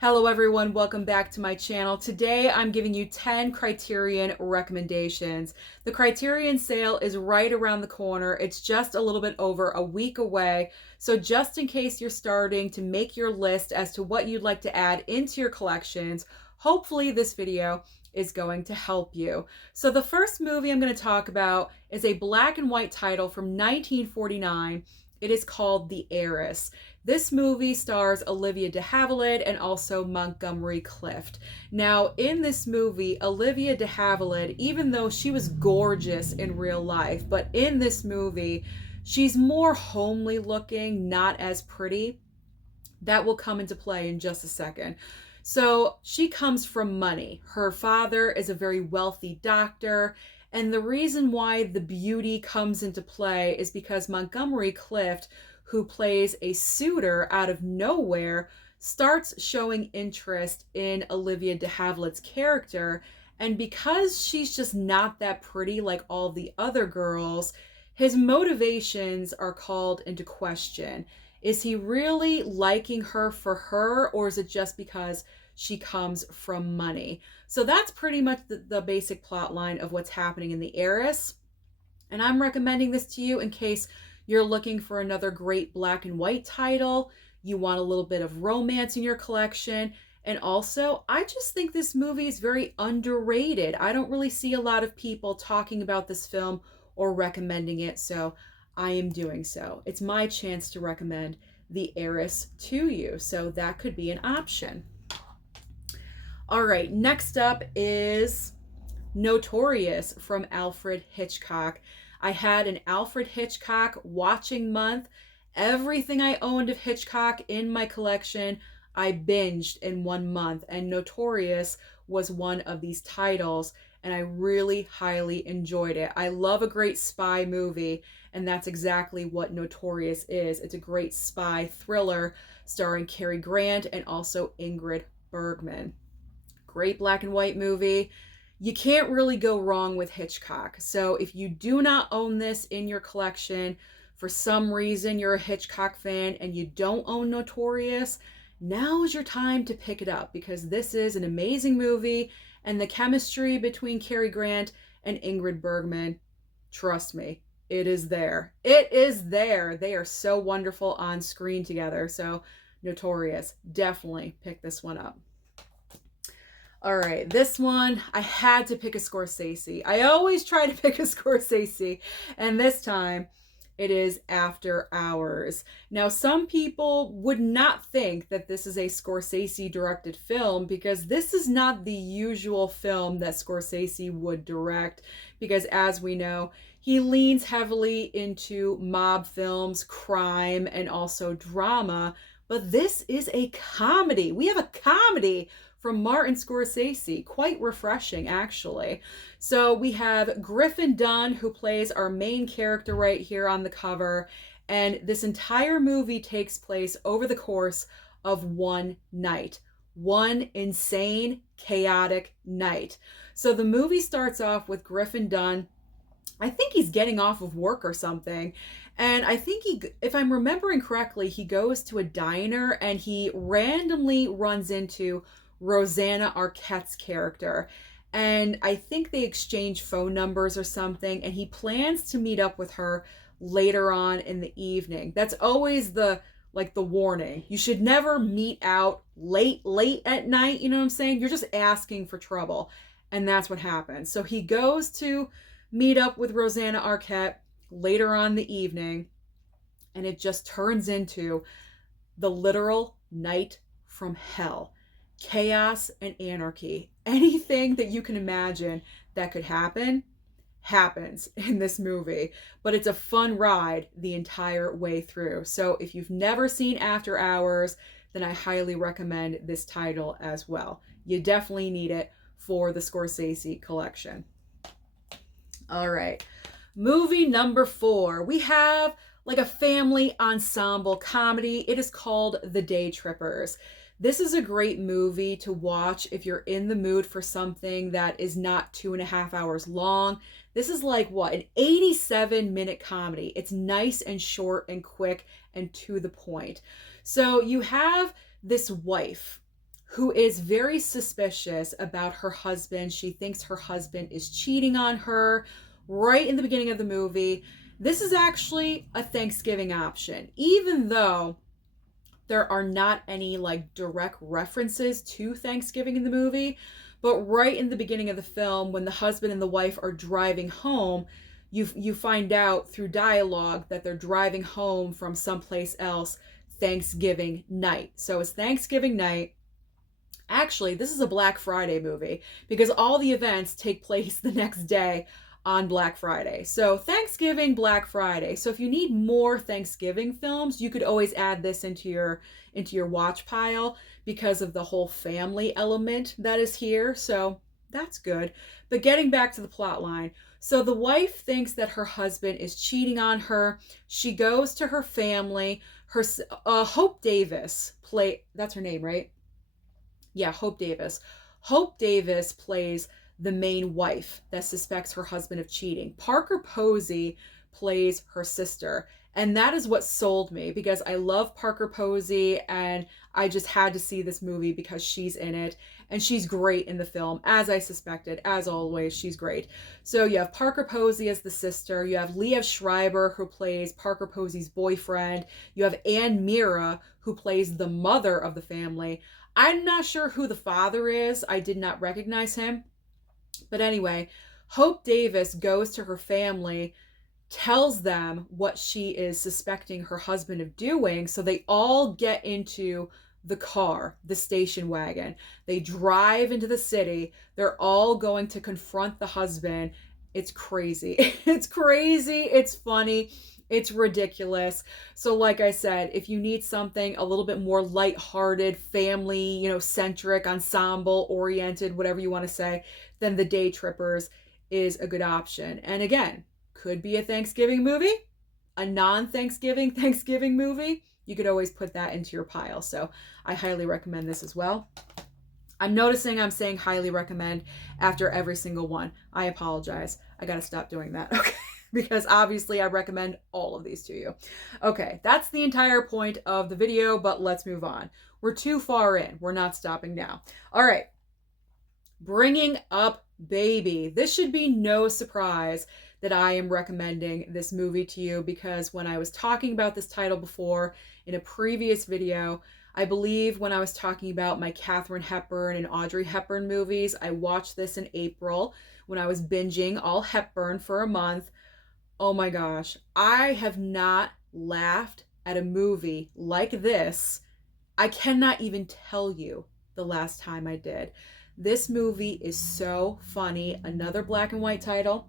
Hello everyone, welcome back to my channel. Today I'm giving you 10 Criterion recommendations. The Criterion sale is right around the corner. It's just a little bit over a week away. So just in case you're starting to make your list as to what you'd like to add into your collections, hopefully this video is going to help you. So the first movie I'm going to talk about is a black and white title from 1949. It is called The Heiress. This movie stars Olivia de Havilland and also Montgomery Clift. Now, in this movie, Olivia de Havilland, even though she was gorgeous in real life, but in this movie, she's more homely looking, not as pretty. That will come into play in just a second. So she comes from money. Her father is a very wealthy doctor. And the reason why the beauty comes into play is because Montgomery Clift, who plays a suitor out of nowhere, starts showing interest in Olivia de Havilland's character. And because she's just not that pretty like all the other girls, his motivations are called into question. Is he really liking her for her, or is it just because she comes from money? So that's pretty much the basic plot line of what's happening in The Heiress. And I'm recommending this to you in case you're looking for another great black and white title, you want a little bit of romance in your collection, and also I just think this movie is very underrated. I don't really see a lot of people talking about this film or recommending it, so I am doing so. It's my chance to recommend The Heiress to you, so that could be an option. All right, next up is Notorious from Alfred Hitchcock. I had an Alfred Hitchcock watching month. Everything I owned of Hitchcock in my collection, I binged in 1 month, and Notorious was one of these titles, and I really highly enjoyed it. I love a great spy movie, and that's exactly what Notorious is. It's a great spy thriller starring Cary Grant and also Ingrid Bergman. Great black and white movie. You can't really go wrong with Hitchcock. So if you do not own this in your collection, for some reason you're a Hitchcock fan and you don't own Notorious, now is your time to pick it up, because this is an amazing movie, and the chemistry between Cary Grant and Ingrid Bergman, trust me, it is there. It is there. They are so wonderful on screen together. So Notorious, definitely pick this one up. All right, this one, I had to pick a Scorsese. I always try to pick a Scorsese, and this time it is After Hours. Now, some people would not think that this is a Scorsese-directed film, because this is not the usual film that Scorsese would direct, because as we know, he leans heavily into mob films, crime, and also drama, but this is a comedy. We have a comedy from Martin Scorsese. Quite refreshing, actually. So we have Griffin Dunne, who plays our main character right here on the cover, and this entire movie takes place over the course of one night. One insane, chaotic night. So the movie starts off with Griffin Dunne. I think he's getting off of work or something. And I think if I'm remembering correctly, he goes to a diner and he randomly runs into Rosanna Arquette's character. And I think they exchange phone numbers or something, and he plans to meet up with her later on in the evening. That's always the warning. You should never meet out late at night, you know what I'm saying? You're just asking for trouble. And that's what happens. So he goes to meet up with Rosanna Arquette later on in the evening, and it just turns into the literal night from hell. Chaos and anarchy. Anything that you can imagine that could happen happens in this movie, but it's a fun ride the entire way through. So if you've never seen After Hours, then I highly recommend this title as well. You definitely need it for the Scorsese collection. All right, movie number 4. We have like a family ensemble comedy. It is called The Day Trippers. This is a great movie to watch if you're in the mood for something that is not 2.5 hours long. This is like what, an 87-minute comedy. It's nice and short and quick and to the point. So you have this wife who is very suspicious about her husband. She thinks her husband is cheating on her right in the beginning of the movie. This is actually a Thanksgiving option, even though there are not any like direct references to Thanksgiving in the movie. But right in the beginning of the film, when the husband and the wife are driving home, you find out through dialogue that they're driving home from someplace else Thanksgiving night. So it's Thanksgiving night. Actually, this is a Black Friday movie because all the events take place the next day on Black Friday. So Thanksgiving, Black Friday. So if you need more Thanksgiving films, you could always add this into your watch pile because of the whole family element that is here. So that's good. But getting back to the plot line. So the wife thinks that her husband is cheating on her. She goes to her family. Her Hope Davis that's her name, right? Yeah, Hope Davis. Hope Davis plays the main wife that suspects her husband of cheating. Parker Posey plays her sister. And that is what sold me because I love Parker Posey and I just had to see this movie because she's in it. And she's great in the film, as I suspected. As always, she's great. So you have Parker Posey as the sister. You have Liev Schreiber, who plays Parker Posey's boyfriend. You have Ann Mira, who plays the mother of the family. I'm not sure who the father is. I did not recognize him. But anyway, Hope Davis goes to her family, tells them what she is suspecting her husband of doing. So they all get into the car, the station wagon. They drive into the city. They're all going to confront the husband. It's crazy. It's crazy. It's funny. It's ridiculous. So like I said, if you need something a little bit more lighthearted, family, centric, ensemble oriented, whatever you want to say, then The Day Trippers is a good option. And again, could be a Thanksgiving movie, a non-Thanksgiving Thanksgiving movie. You could always put that into your pile. So I highly recommend this as well. I'm noticing I'm saying highly recommend after every single one. I apologize. I got to stop doing that. Okay. Because obviously I recommend all of these to you. Okay, that's the entire point of the video, but let's move on. We're too far in. We're not stopping now. All right. Bringing Up Baby. This should be no surprise that I am recommending this movie to you because when I was talking about this title before in a previous video, I believe when I was talking about my Katharine Hepburn and Audrey Hepburn movies, I watched this in April when I was binging all Hepburn for a month. Oh my gosh, I have not laughed at a movie like this. I cannot even tell you the last time I did. This movie is so funny. Another black and white title.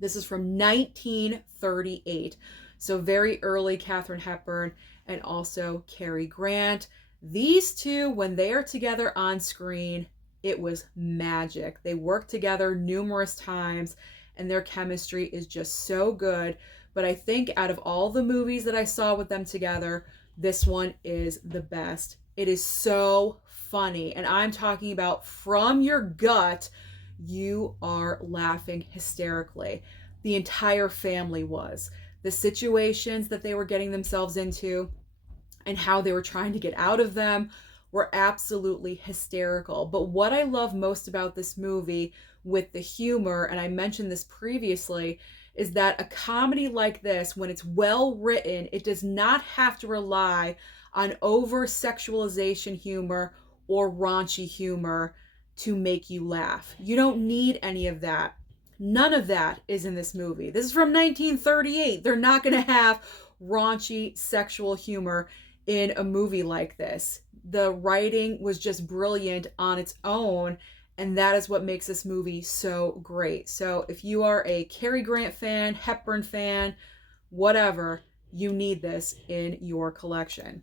This is from 1938. So very early Katharine Hepburn and also Cary Grant. These two, when they are together on screen, it was magic. They worked together numerous times and their chemistry is just so good. But I think out of all the movies that I saw with them together, this one is the best. It is so funny. And I'm talking about from your gut, you are laughing hysterically. The entire family was. The situations that they were getting themselves into and how they were trying to get out of them were absolutely hysterical. But what I love most about this movie with the humor, and I mentioned this previously, is that a comedy like this, when it's well written, it does not have to rely on over-sexualization humor or raunchy humor to make you laugh. You don't need any of that. None of that is in this movie. This is from 1938. They're not going to have raunchy sexual humor in a movie like this. The writing was just brilliant on its own, and that is what makes this movie so great. So if you are a Cary Grant fan, Hepburn fan, whatever, you need this in your collection.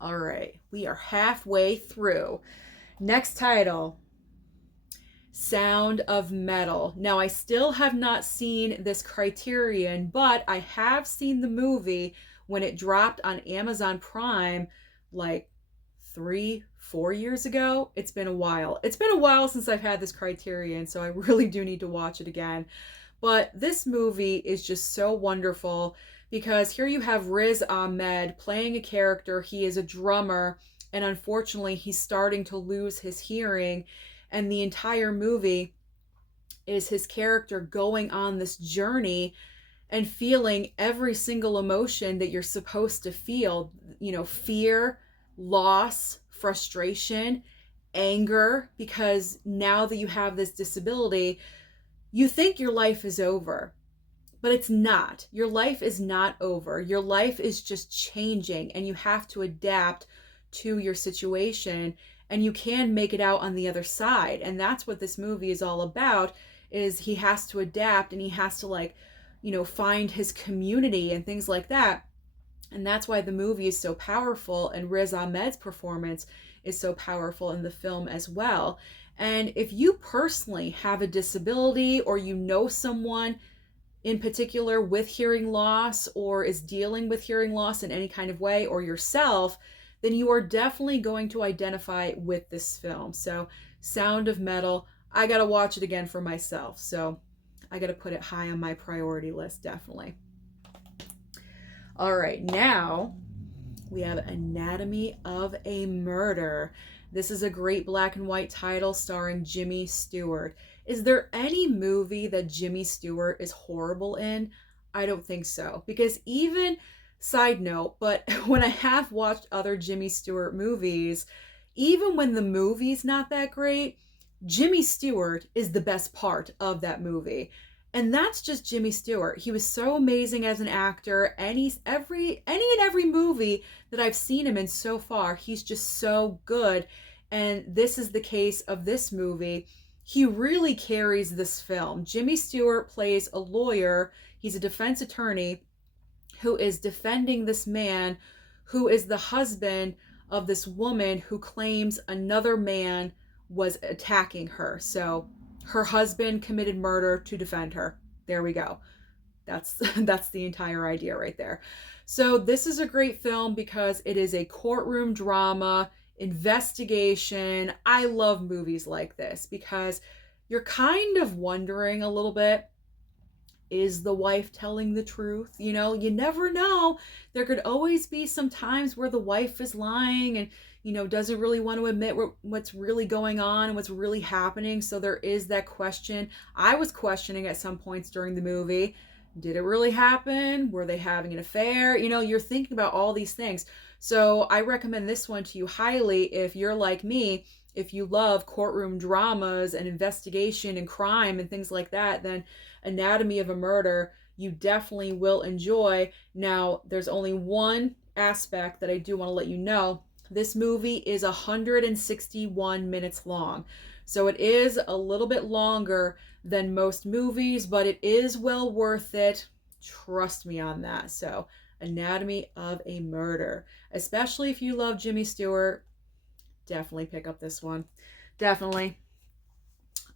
All right, we are halfway through. Next title, Sound of Metal. Now, I still have not seen this Criterion, but I have seen the movie when it dropped on Amazon Prime like 3-4 years ago. It's been a while. It's been a while since I've had this Criterion, so I really do need to watch it again. But this movie is just so wonderful because here you have Riz Ahmed playing a character. He is a drummer And unfortunately, he's starting to lose his hearing. And the entire movie is his character going on this journey and feeling every single emotion that you're supposed to feel, fear, loss, frustration, anger, because now that you have this disability, you think your life is over. But it's not. Your life is not over. Your life is just changing, and you have to adapt to your situation, and you can make it out on the other side. And that's what this movie is all about, is he has to adapt, and he has to find his community and things like that. And that's why the movie is so powerful, and Riz Ahmed's performance is so powerful in the film as well. And if you personally have a disability, or you know someone in particular with hearing loss, or is dealing with hearing loss in any kind of way, or yourself, then you are definitely going to identify with this film. So Sound of Metal, I gotta watch it again for myself. So I gotta put it high on my priority list, definitely. All right, now we have Anatomy of a Murder. This is a great black and white title starring Jimmy Stewart. Is there any movie that Jimmy Stewart is horrible in? I don't think so. Because even, side note, but when I have watched other Jimmy Stewart movies, even when the movie's not that great, Jimmy Stewart is the best part of that movie. And that's just Jimmy Stewart. He was so amazing as an actor. Any and every movie that I've seen him in so far, he's just so good. And this is the case of this movie. He really carries this film. Jimmy Stewart plays a lawyer. He's a defense attorney who is defending this man who is the husband of this woman who claims another man was attacking her. So her husband committed murder to defend her. There we go. That's the entire idea right there. So this is a great film because it is a courtroom drama, investigation. I love movies like this because you're kind of wondering a little bit, is the wife telling the truth? You never know. There could always be some times where the wife is lying and doesn't really want to admit what's really going on and what's really happening. So there is that question. I was questioning at some points during the movie, did it really happen? Were they having an affair? You're thinking about all these things. So I recommend this one to you highly if you're like me. If you love courtroom dramas and investigation and crime and things like that, then Anatomy of a Murder you definitely will enjoy. Now, there's only one aspect that I do want to let you know. This movie is 161 minutes long. So it is a little bit longer than most movies, but it is well worth it. Trust me on that. So Anatomy of a Murder. Especially if you love Jimmy Stewart, definitely pick up this one. Definitely.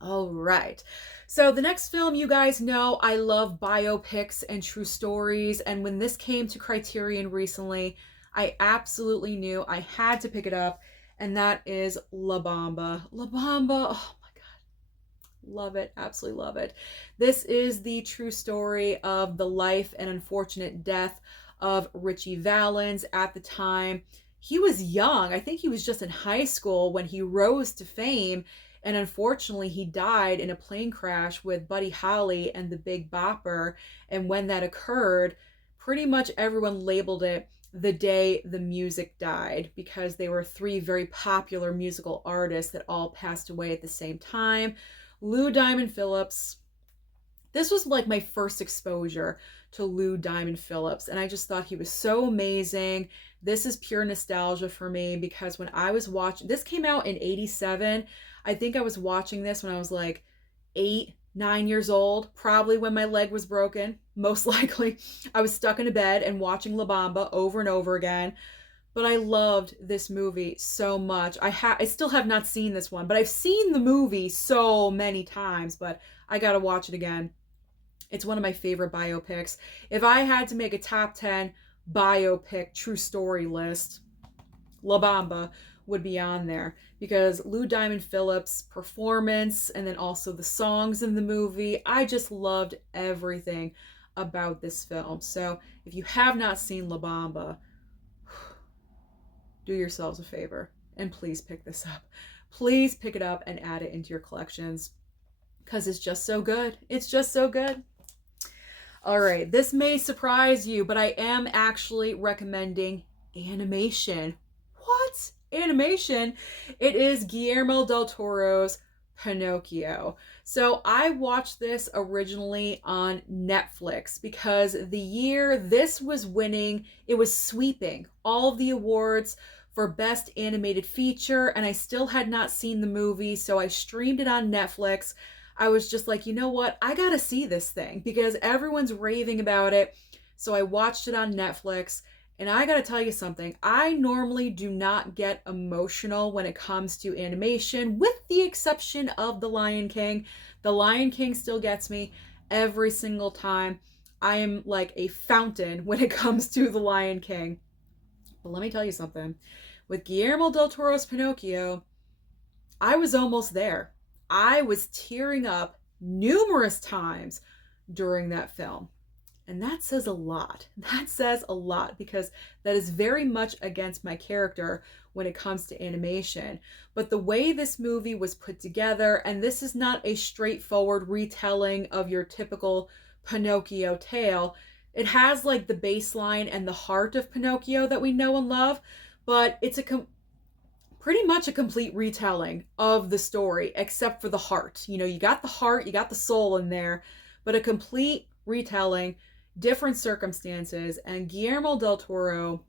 All right. So the next film, you guys know I love biopics and true stories. And when this came to Criterion recently, I absolutely knew I had to pick it up. And that is Labomba. Labomba, oh my God. Love it. Absolutely love it. This is the true story of the life and unfortunate death of Ritchie Valens at the time. He was young. I think he was just in high school when he rose to fame. And unfortunately, he died in a plane crash with Buddy Holly and the Big Bopper. And when that occurred, pretty much everyone labeled it the day the music died because they were three very popular musical artists that all passed away at the same time. Lou Diamond Phillips. This was like my first exposure to Lou Diamond Phillips, and I just thought he was so amazing. This is pure nostalgia for me because when I was watching, this came out in 87. I think I was watching this when I was like 8, 9 years old, probably when my leg was broken. Most likely, I was stuck in a bed and watching Labomba over and over again. But I loved this movie so much. I still have not seen this one, but I've seen the movie so many times, but I gotta watch it again. It's one of my favorite biopics. If I had to make a top 10 biopic true story list, Labomba would be on there because Lou Diamond Phillips' performance and then also the songs in the movie, I just loved everything about this film. So if you have not seen Labomba, do yourselves a favor and please pick this up. Please pick it up and add it into your collections because it's just so good. It's just so good. All right, this may surprise you, but I am actually recommending animation. What? Animation? It is Guillermo del Toro's Pinocchio. So I watched this originally on Netflix because the year this was winning, it was sweeping all of the awards for Best Animated Feature, and I still had not seen the movie, so I streamed it on Netflix. I was just like, you know what? I gotta see this thing because everyone's raving about it. So I watched it on Netflix, and I gotta tell you something. I normally do not get emotional when it comes to animation, with the exception of The Lion King. The Lion King still gets me every single time. I am like a fountain when it comes to The Lion King. But let me tell you something. With Guillermo del Toro's Pinocchio, I was almost there. I was tearing up numerous times during that film. And that says a lot. That says a lot because that is very much against my character when it comes to animation. But the way this movie was put together, and this is not a straightforward retelling of your typical Pinocchio tale. It has like the baseline and the heart of Pinocchio that we know and love, but it's pretty much a complete retelling of the story, except for the heart. You know, you got the heart, you got the soul in there, but a complete retelling, different circumstances, and Guillermo del Toro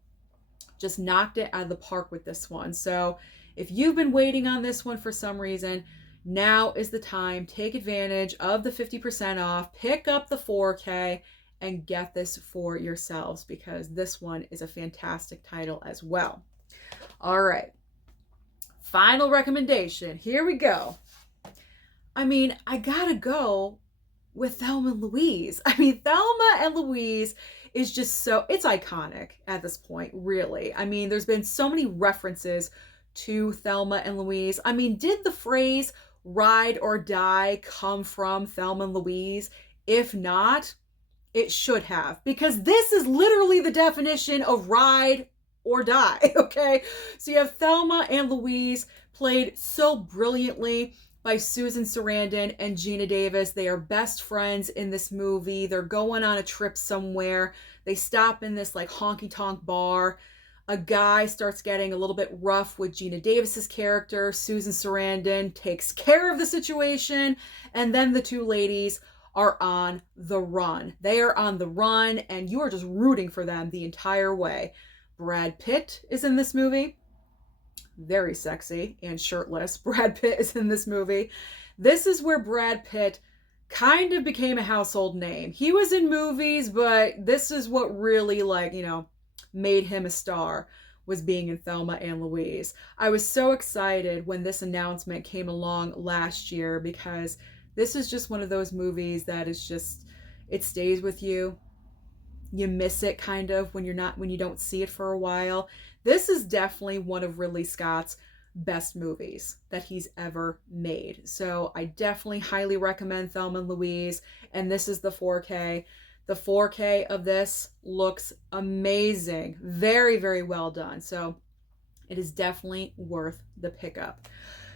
just knocked it out of the park with this one. So if you've been waiting on this one for some reason, now is the time. Take advantage of the 50% off, pick up the 4K, and get this for yourselves because this one is a fantastic title as well. All right. Final recommendation. Here we go. I mean, I gotta go with Thelma Louise. I mean, Thelma and Louise is just so, it's iconic at this point, really. I mean, there's been so many references to Thelma and Louise. I mean, did the phrase ride or die come from Thelma and Louise? If not, it should have, because this is literally the definition of ride or die, okay? So you have Thelma and Louise, played so brilliantly by Susan Sarandon and Gina Davis. They are best friends in this movie. They're going on a trip somewhere. They stop in this like honky-tonk bar. A guy starts getting a little bit rough with Gina Davis's character. Susan Sarandon takes care of the situation, and then the two ladies are on the run. They are on the run, and you are just rooting for them the entire way. Brad Pitt is in this movie. Very sexy and shirtless. Brad Pitt is in this movie. This is where Brad Pitt kind of became a household name. He was in movies, but this is what really, like, you know, made him a star, was being in Thelma and Louise. I was so excited when this announcement came along last year because this is just one of those movies that is just, it stays with you. You miss it kind of when you don't see it for a while. This is definitely one of Ridley Scott's best movies that he's ever made. So I definitely highly recommend Thelma and Louise, and this is the 4K. The 4K of this looks amazing. Very, very well done. So it is definitely worth the pickup.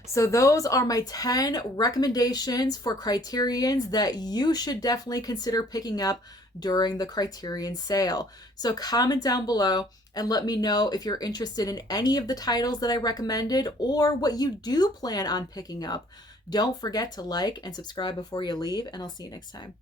So those are my 10 recommendations for Criterions that you should definitely consider picking up during the Criterion sale. So comment down below and let me know if you're interested in any of the titles that I recommended or what you do plan on picking up. Don't forget to like and subscribe before you leave, and I'll see you next time.